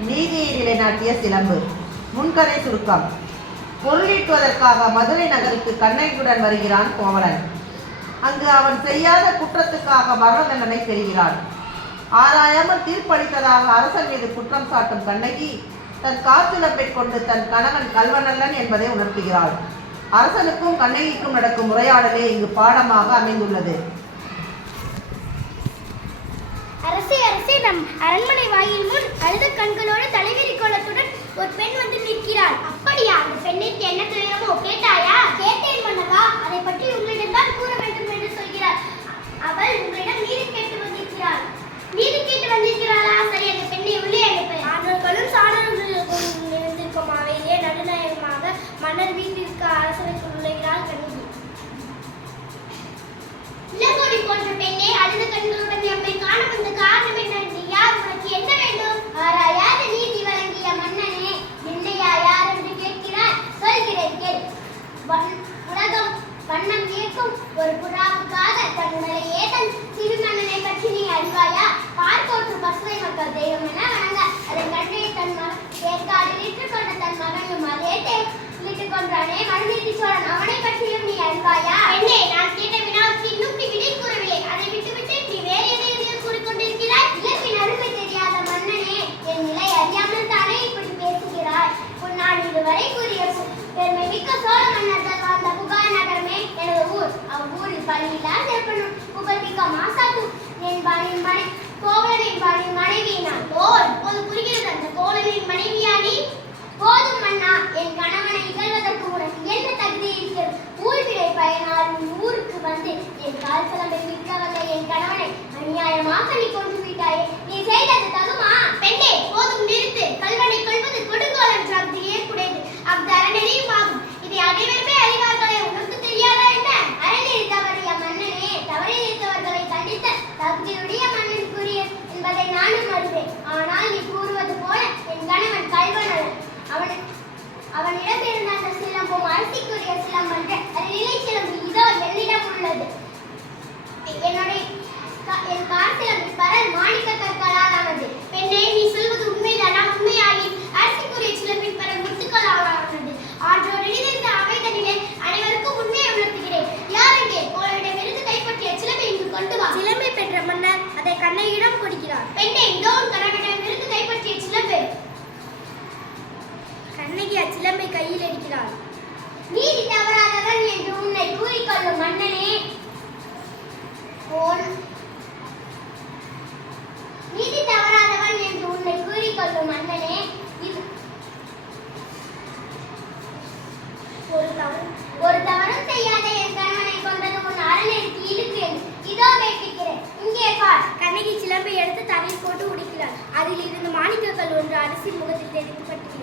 நீதியை நிலைநாட்டிய சிலம்பு. முன்கதை சுருக்கம். பொருளீட்டுவதற்காக மதுரை நகருக்கு கண்ணகியுடன் வருகிறான் கோவலன். அங்கு அவன் செய்யாத குற்றத்துக்காக மரண தண்டனை பெறுகிறான். ஆராயாமல் தீர்ப்பளித்ததாக அரசன் மீது குற்றம் சாட்டும் கண்ணகி தன் காத்துழப்பை கொண்டு தன் கணவன் கல்வனல்லன் என்பதை உணர்த்துகிறாள். அரசனுக்கும் கண்ணகிக்கும் நடக்கும் உரையாடலே இங்கு பாடமாக அமைந்துள்ளது. அரசே அரசே நம் அரண்மனை வாயில் முன் அழுத கண்களோடு தலைவிரி கோலத்துடன் ஒரு பெண் வந்து நிற்கிறாள். அப்படியா? அந்த பெண்ணிற்கு என்ன துயரமோ? கேட்டாயா? கேட்டேன் மன்னவா. அதை பற்றி உங்களிடம் தான் கூற வேண்டும் என்று சொல்கிறார். அவள் உங்களிடம் நீதி கேட்டு வந்திருக்கிறாள். நீதி கேட்டு வந்திருக்கிறாளா? சரி அந்த பெண்ணை உள்ளே அனுப்பு. ஆண்களும் சாணர்களும் இருந்திருக்கும் அவையிலே நடுநாயகமாக மன்னர் வீட்டிற்கு அரசவைக்கு நுழைகிறாள் கண்ணகி? இளங்கோடி போன்ற பெண்ணே அழுத கண்களுடன் ஒரு புறாவுக்காக தன்னுடைய உடலையே தன் சிறு மன்னனை பற்றி நீ அறிவாயா? பார்க்கோற்று பசுவை மக்கள் தெய்வம் என வணங்க. அதை கண்டே தன் மகன் ஏற்காடில் இட்டுக் கொண்ட தன் மகனும் அதே இட்டுக் கொண்டானே மனுநீதி சோழன் அவனை பற்றியும் நீ அறிவாயா? அவ்வூரில் செப்பனும் சிறப்பனும் புகழ்மிக்க மாசாத்து என்பானின் மனை கோவலனின் பாலின் மனைவி நான் ஓ போது புரிகிறது அந்த கோவலனின் மனைவியா நீ போதும் மன்னா என் கணவனை இகழ்வதற்கு உனக்கு என்ன தகுதி இருக்கிறது ஊர்விடை பயனால் ஊருக்கு வந்து என் கால் சிலம்பை விற்க வந்த என் கணவனை அநியாயமாக நீ கொண்டு விட்டாயே நீ செய்தது கண்ணையிடம் பெண்ணை இதோ உன் கணவனிடம் கைப்பற்றிய சிலம்பு. கண்ணகி அச்சிலம்பை கையில் எடுக்கிறாள். நீதி தவறாதவன் என்று உன்னை கூறிக்கொள்ளும் மன்னனே. போல். நீதி தவறாதவன் என்று உன்னை கூறிக்கொள்ளும் மன்னனே. அதில் இருந்து மாணிக்கங்கள் ஒன்று அரிசி முகத்தில் தெரிவிக்கப்பட்டது